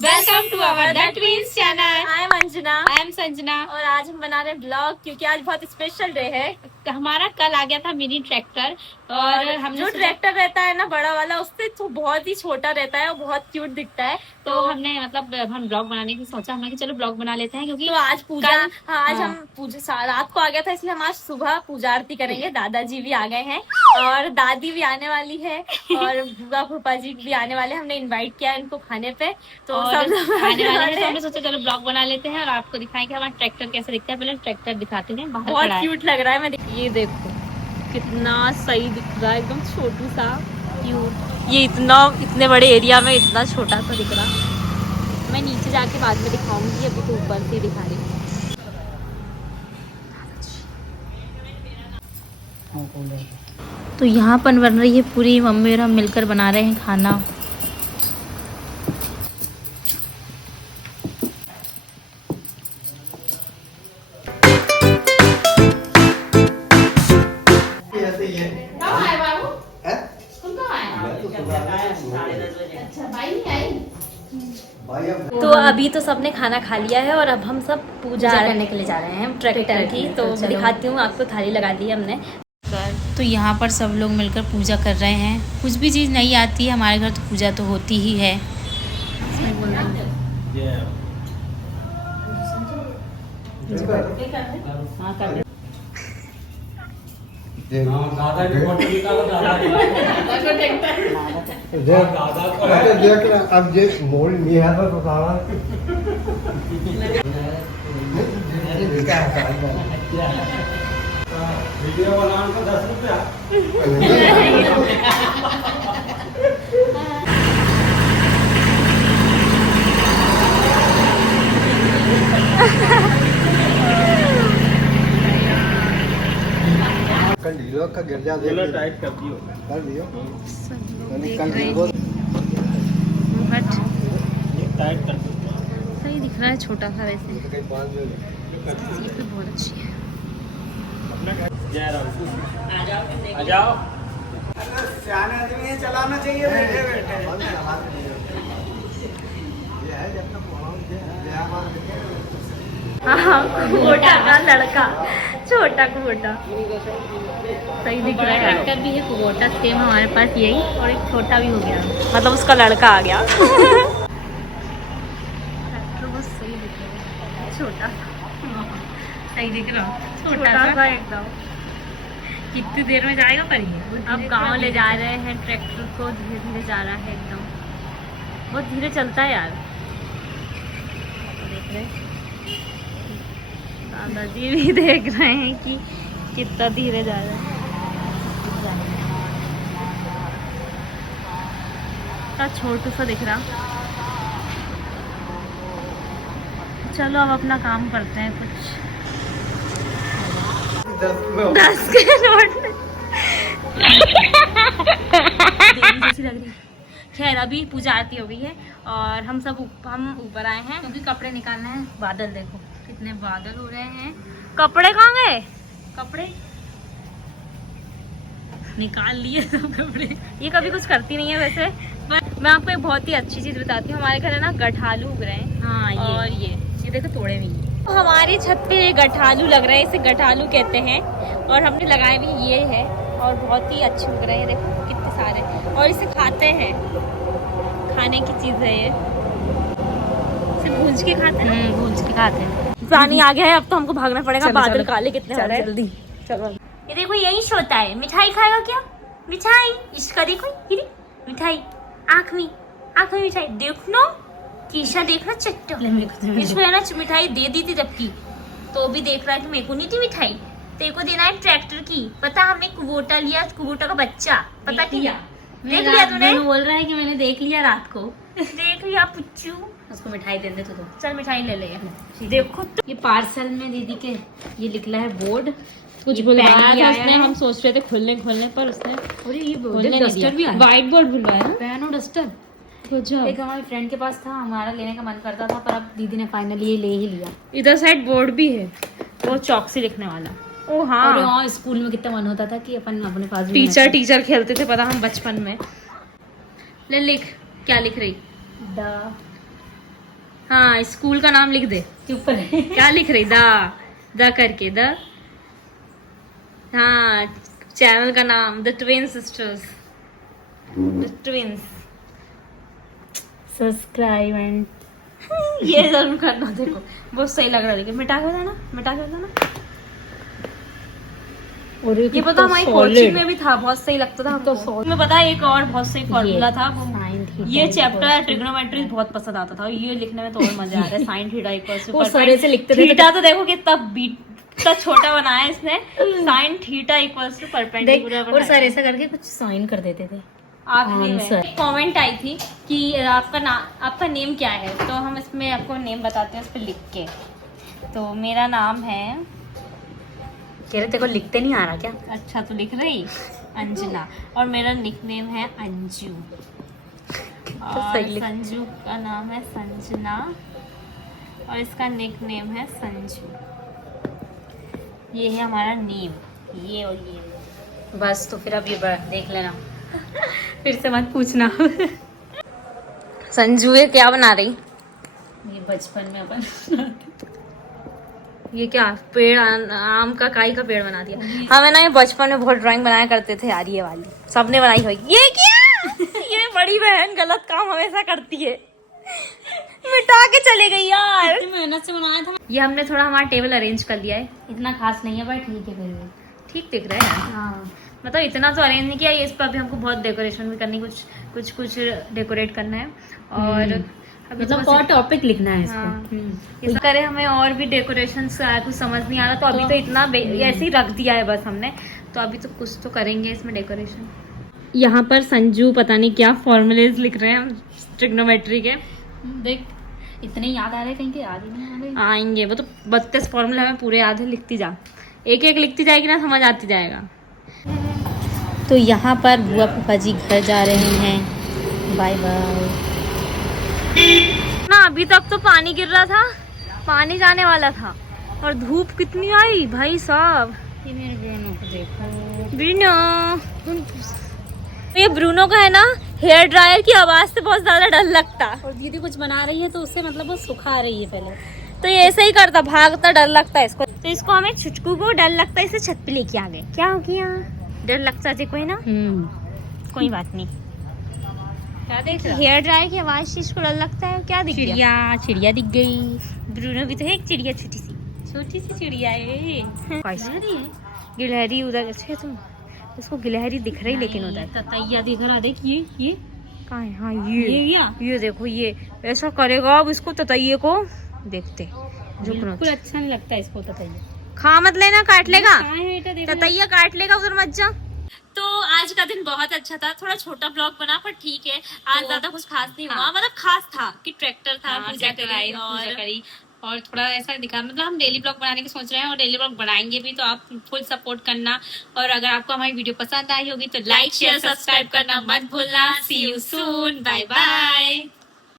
Welcome to our the twins channel. I am Anjana. I am Sanjana. और आज हम बना रहे हैं ब्लॉग क्योंकि आज बहुत स्पेशल डे है। हमारा कल आ गया था मिनी ट्रैक्टर और हमने जो ट्रैक्टर रहता है ना बड़ा वाला, उससे तो बहुत ही छोटा रहता है और बहुत क्यूट दिखता है। तो हमने मतलब हम ब्लॉग बनाने की सोचा, हमने कि चलो ब्लॉग बना लेते हैं क्योंकि तो आज पूजा आज हाँ। हम पूजा रात को आ गया था, इसलिए हम आज सुबह पूजा आरती करेंगे। दादाजी भी आ गए हैं और दादी भी आने वाली है और बुआ फूफा जी भी आने वाले हैं। हमने इनवाइट किया इनको खाने पे, तो सब लोग आने वाले हैं। तो हमने सोचा चलो ब्लॉग बना लेते हैं और आपको दिखाएं कि हमारा ट्रैक्टर कैसे दिखता है। पहले ट्रैक्टर दिखाते हैं, बाहर बहुत खड़ा है। क्यूट लग रहा है। ये देखो कितना सही दिख रहा है, एकदम छोटू सा क्यूट। ये इतने बड़े एरिया में इतना छोटा सा दिख रहा। मैं नीचे जाके बाद में दिखाऊंगी, अभी तो ऊपर से दिखा रही हूँ। तो यहाँ पर बन रही है पूरी, मम्मी और हम मिलकर बना रहे हैं खाना। तो अभी तो सबने खाना खा लिया है और अब हम सब पूजा करने के लिए जा रहे हैं ट्रैक्टर की। तो दिखाती हूँ आपको, थाली लगा दी है हमने। तो यहाँ पर सब लोग मिलकर पूजा कर रहे हैं। कुछ भी चीज़ नहीं आती है, हमारे घर तो पूजा तो होती ही है। देख अब जे मोड़ नहीं है तो सारा वीडियो बनाने को 10 रुपया। कल ढीलो का गिरजा दे टाइट कर दियो कर दियो। टाइट कर सही दिख रहा है, छोटा सा वैसे। सीट भी बहुत अच्छी है। आ जाओ। सियाने आदमी है, चलाना चाहिए बैठे बैठे। ये है जब तक हाँ, घोटा का लड़का, छोटा घोटा सही दिख रहा है। ट्रैक्टर भी है, घोटा सेम हमारे पास यही, और एक छोटा भी हो गया, मतलब उसका लड़का आ गया। ट्रैक्टर बस सही दिख रहा है, छोटा सही दिख रहा, छोटा सा एकदम। कितनी देर में जाएगा पर ये अब गांव ले जा रहे हैं ट्रैक्टर को, धीरे धीरे जा रहा है एकदम, बहुत धीरे चलता है यार। देख रहे दादाजी भी देख रहे हैं कि कितना धीरे जा रहा है। इतना छोटू सा दिख रहा। चलो अब अपना काम करते हैं कुछ। 10 के नोट जैसी लग रही। खैर अभी पूजा आरती हो गई है और हम ऊपर आए हैं क्योंकि कपड़े निकालना है। बादल देखो कितने बादल हो रहे हैं। कपड़े कहाँ गए? कपड़े निकाल लिए सब कपड़े। ये कभी कुछ करती नहीं है वैसे, पर मैं आपको एक बहुत ही अच्छी चीज बताती हूँ। हमारे घर है ना गठालू उग रहे हैं। हाँ, और ये देखो तोड़े भी नहीं। तो हमारी छत पे गठालू लग रहे हैं, इसे गठालू कहते हैं, और हमने लगाए भी ये है और बहुत ही अच्छे उग रहे हैं। देखो कितने सारे, और इसे खाते हैं, खाने की चीज है ये। इसे भूंज के खाते हैं। भूंज के खाते हैं। पानी आ गया है, अब तो हमको भागना पड़ेगा। बादल काले कितने हो रहे हैं। जल्दी चलो। ये देखो यही सोता है। मिठाई खाएगा क्या? मिठाई इसका देखो, ये मिठाई, आँख में मिठाई। देख लो कीशा, देख रहा चट्टा। इसको है ना मिठाई दे दी थी जबकि, तो भी देख रहा है कि मेरे को नहीं थी मिठाई, तेरे को देना है ट्रैक्टर की। पता हमने कुबोटा लिया, कुबोटा का बच्चा, पता क्या देख लिया तूने? बोल रहा है कि मैंने देख लिया रात को। देख लिया पुच्चू। उसको मिठाई दे दे तू तो। चल मिठाई ले ले। देखो तो ये पार्सल में दीदी के ये निकला है बोर्ड, कुछ बुलवाया था उसने। हम सोच रहे थे खोलने पर उसने, अरे ये डस्टर भी आया, व्हाइट बोर्ड बुलवाया, पेन और डस्टर। एक हमारे फ्रेंड के पास था, हमारा लेने का मन करता था, पर अब दीदी ने फाइनली ये ले ही लिया। इधर साइड बोर्ड भी है, वो चौक से लिखने वाला। ओ हाँ, और यहाँ स्कूल में कितना मन होता था कि अपन अपने पास टीचर खेलते थे, पता, हम बचपन में। ले लिख, क्या लिख रही? हाँ स्कूल का नाम लिख दे। चुप रहे। क्या लिख रही? द करके द। हाँ चैनल का नाम the twin sisters, the twins. Subscribe and ये जरूर करना। देखो बहुत सही लग रहा है, लेकिन मिटा के बताना, मिटा के बताना। और ये पता हमारी कोचिंग में भी था, बहुत सही लगता था हमको। मैं पता है एक और बहुत सही फॉर्मूला था, ये चैप्टर ट्रिग्नोमेट्री बहुत पसंद आता था। ये लिखने में तो और मजा आता है। साइन थीटा इक्वल्स टू सारे से लिखते थे। थीटा तो देखो कितना कितना छोटा बनाया इसने। Sine theta equals to perpendicular. और सर ऐसा करके कुछ साइन कर देते थे। आखिरी में कमेंट आई थी कि आपका नेम क्या है, तो हम इसमें आपको नेम बताते हैं उस पर लिख के। तो मेरा नाम है, कह रहे तेरे को लिखते नहीं आ रहा क्या? अच्छा तो लिख रही, अंजना। और मेरा निकनेम है अंजू। और संजू का नाम है संजना और इसका निकनेम है संजू। ये है हमारा नेम, ये और ये। बस तो फिर अब ये देख लेना। फिर से मत पूछना। संजू ये क्या बना रही? ये बचपन में अपन ये क्या पेड़, आम का काई का पेड़ बना दिया। हमें ना ये बचपन में बहुत ड्राइंग बनाया करते थे यार, ये वाली सबने बनाई होगी। ये क्या? ये बड़ी बहन गलत काम हमेशा करती है, मिटा के चले गई यार। मेहनत से बनाया था। ये हमने थोड़ा हमारा टेबल अरेंज कर दिया है, इतना खास नहीं है पर ठीक है फिर भी। ठीक दिख रहा है यार। हाँ मतलब इतना तो अरेंज नहीं किया, इस पर भी हमको बहुत डेकोरेशन भी करनी, कुछ डेकोरेट करना है। और अभी मतलब तो और टॉपिक लिखना है इसको। हाँ। इस करे हमें और भी डेकोरेशन कुछ समझ नहीं आ रहा, तो अभी तो इतना ऐसे ही रख दिया है बस हमने। तो अभी तो कुछ तो करेंगे इसमें डेकोरेशन। यहाँ पर संजू पता नहीं क्या फॉर्मूलेज लिख रहे हैं हम ट्रिग्नोमेट्री के। देख इतने याद आ रहे, कहीं के याद ही नहीं आ रहे। आएंगे वो तो 32 फॉर्मूले हमें पूरे याद है, लिखती जा, एक एक लिखती जाएगी ना, समझ आती जाएगा। तो यहाँ पर बुआ फूफा जी घर जा रहे हैं, बाय बाय। ना अभी तक तो पानी गिर रहा था, पानी जाने वाला था, और धूप कितनी आई भाई साहब। ये मेरे ब्रूनो को देखो। ब्रूनो, ये ब्रूनो का है ना हेयर ड्रायर की आवाज से बहुत ज्यादा डर लगता। और दीदी कुछ बना रही है तो उससे मतलब वो सुखा रही है पहले, तो ये ऐसे ही करता, भागता, डर लगता है इसको। तो इसको हमें छुटकू को डर लगता है, इसे छत पे लेके आ गए। क्या हो गया? डर लगता है कोई ना, कोई बात नहीं। क्या देख रहा? हेयर ड्रायर की आवाज से इसको डर लगता है। क्या दिख गया? चिड़िया दिख गई। ब्रूनो भी तो है एक चिड़िया, छोटी सी चिड़िया है। गिलहरी उधर, अच्छे तुम इसको गिलहरी दिख रही, लेकिन उधर ततैया दिख रहा। देख ये कहाँ है? हाँ क्या? ये देखो, ये ऐसा करेगा अब इसको, ततैये को देखते। बिल्कुल अच्छा नहीं लगता इसको ततैया। खा मत लेना, काट लेगा कहाँ है बेटा? देखो ततैया, काट लेगा, उधर मत जा। तो आज का दिन बहुत अच्छा था, थोड़ा छोटा ब्लॉग बना पर ठीक है। आज ज्यादा कुछ खास नहीं हुआ, मतलब खास था कि ट्रैक्टर था, पूजा करी और थोड़ा ऐसा दिखा। मतलब हम डेली ब्लॉग बनाने की सोच रहे हैं और डेली ब्लॉग बनाएंगे भी, तो आप फुल सपोर्ट करना। और अगर आपको हमारी वीडियो पसंद आई होगी तो लाइक शेयर सब्सक्राइब करना मत भूलना। सी यू सून, बाय बाय।